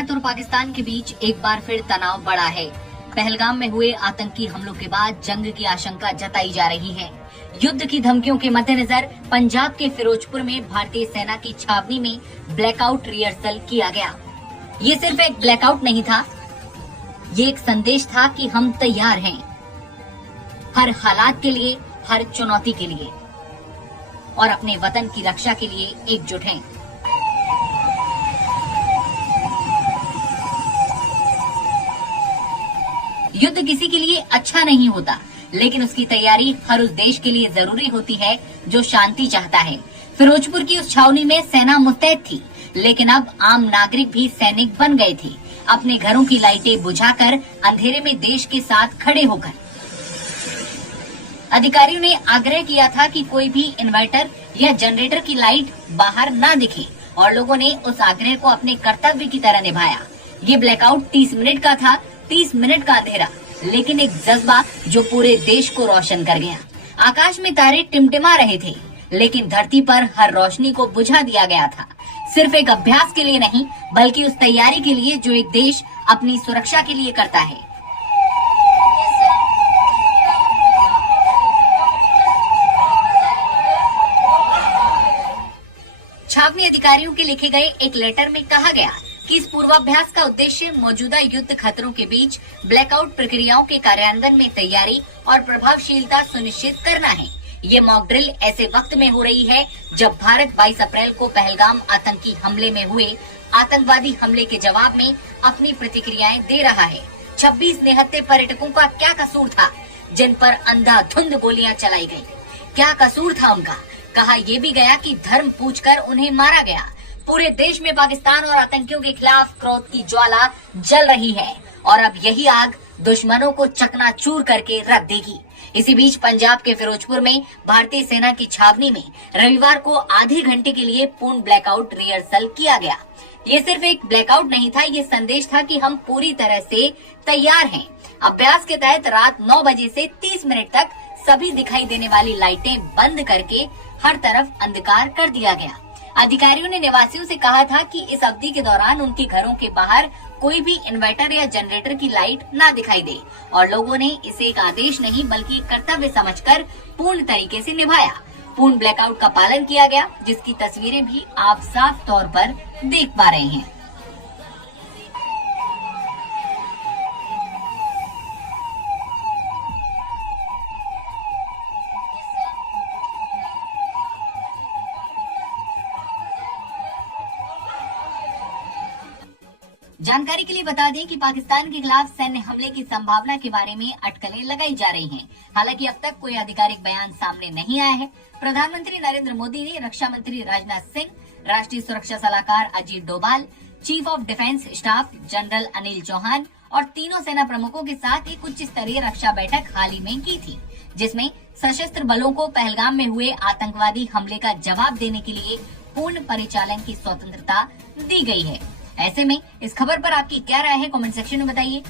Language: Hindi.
भारत और पाकिस्तान के बीच एक बार फिर तनाव बढ़ा है। पहलगाम में हुए आतंकी हमलों के बाद जंग की आशंका जताई जा रही है। युद्ध की धमकियों के मद्देनजर पंजाब के फिरोजपुर में भारतीय सेना की छावनी में ब्लैकआउट रिहर्सल किया गया। ये सिर्फ एक ब्लैकआउट नहीं था, ये एक संदेश था कि हम तैयार हैं हर हालात के लिए, हर चुनौती के लिए और अपने वतन की रक्षा के लिए एकजुट हैं। युद्ध किसी के लिए अच्छा नहीं होता, लेकिन उसकी तैयारी हर उस देश के लिए जरूरी होती है जो शांति चाहता है। फिरोजपुर की उस छावनी में सेना मुस्तैद थी, लेकिन अब आम नागरिक भी सैनिक बन गए थे, अपने घरों की लाइटें बुझाकर अंधेरे में देश के साथ खड़े होकर। अधिकारियों ने आग्रह किया था कि कोई भी इन्वर्टर या जनरेटर की लाइट बाहर न दिखे और लोगों ने उस आग्रह को अपने कर्तव्य की तरह निभाया। ये ब्लैकआउट 30 मिनट का था, 30 मिनट का अंधेरा, लेकिन एक जज्बा जो पूरे देश को रोशन कर गया। आकाश में तारे टिमटिमा रहे थे, लेकिन धरती पर हर रोशनी को बुझा दिया गया था। सिर्फ एक अभ्यास के लिए नहीं, बल्कि उस तैयारी के लिए जो एक देश अपनी सुरक्षा के लिए करता है। छावनी अधिकारियों के लिखे गए एक लेटर में कहा गया कि इस पूर्वाभ्यास का उद्देश्य मौजूदा युद्ध खतरों के बीच ब्लैकआउट प्रक्रियाओं के कार्यान्वयन में तैयारी और प्रभावशीलता सुनिश्चित करना है। ये मॉक ड्रिल ऐसे वक्त में हो रही है जब भारत 22 अप्रैल को पहलगाम आतंकी हमले में हुए आतंकवादी हमले के जवाब में अपनी प्रतिक्रियाएं दे रहा है। 26 निहत्थे पर्यटकों का क्या कसूर था जिन पर अंधाधुंध गोलियां चलाई गयी? क्या कसूर था उनका? कहा यह भी गया कि धर्म पूछकर उन्हें मारा गया। पूरे देश में पाकिस्तान और आतंकियों के खिलाफ क्रोध की ज्वाला जल रही है और अब यही आग दुश्मनों को चकनाचूर करके रख देगी। इसी बीच पंजाब के फिरोजपुर में भारतीय सेना की छावनी में रविवार को आधे घंटे के लिए पूर्ण ब्लैकआउट रिहर्सल किया गया। ये सिर्फ एक ब्लैकआउट नहीं था, ये संदेश था कि हम पूरी तरह से तैयार हैं। अभ्यास के तहत रात 9 बजे से 30 मिनट तक सभी दिखाई देने वाली लाइटें बंद करके हर तरफ अंधकार कर दिया गया। अधिकारियों ने निवासियों से कहा था कि इस अवधि के दौरान उनके घरों के बाहर कोई भी इन्वर्टर या जनरेटर की लाइट ना दिखाई दे और लोगों ने इसे एक आदेश नहीं बल्कि कर्तव्य समझकर पूर्ण तरीके से निभाया। पूर्ण ब्लैकआउट का पालन किया गया, जिसकी तस्वीरें भी आप साफ तौर पर देख पा रहे हैं। जानकारी के लिए बता दें कि पाकिस्तान के खिलाफ सैन्य हमले की संभावना के बारे में अटकलें लगाई जा रही हैं। हालांकि अब तक कोई आधिकारिक बयान सामने नहीं आया है। प्रधानमंत्री नरेंद्र मोदी ने रक्षा मंत्री राजनाथ सिंह, राष्ट्रीय सुरक्षा सलाहकार Ajit Doval, chief of defence staff general Anil Chauhan और तीनों सेना प्रमुखों के साथ एक उच्च स्तरीय रक्षा बैठक हाल ही में की थी, जिसमें सशस्त्र बलों को पहलगाम में हुए आतंकवादी हमले का जवाब देने के लिए पूर्ण परिचालन की स्वतंत्रता दी गई है। ऐसे में इस खबर पर आपकी क्या राय है, कमेंट सेक्शन में बताइए।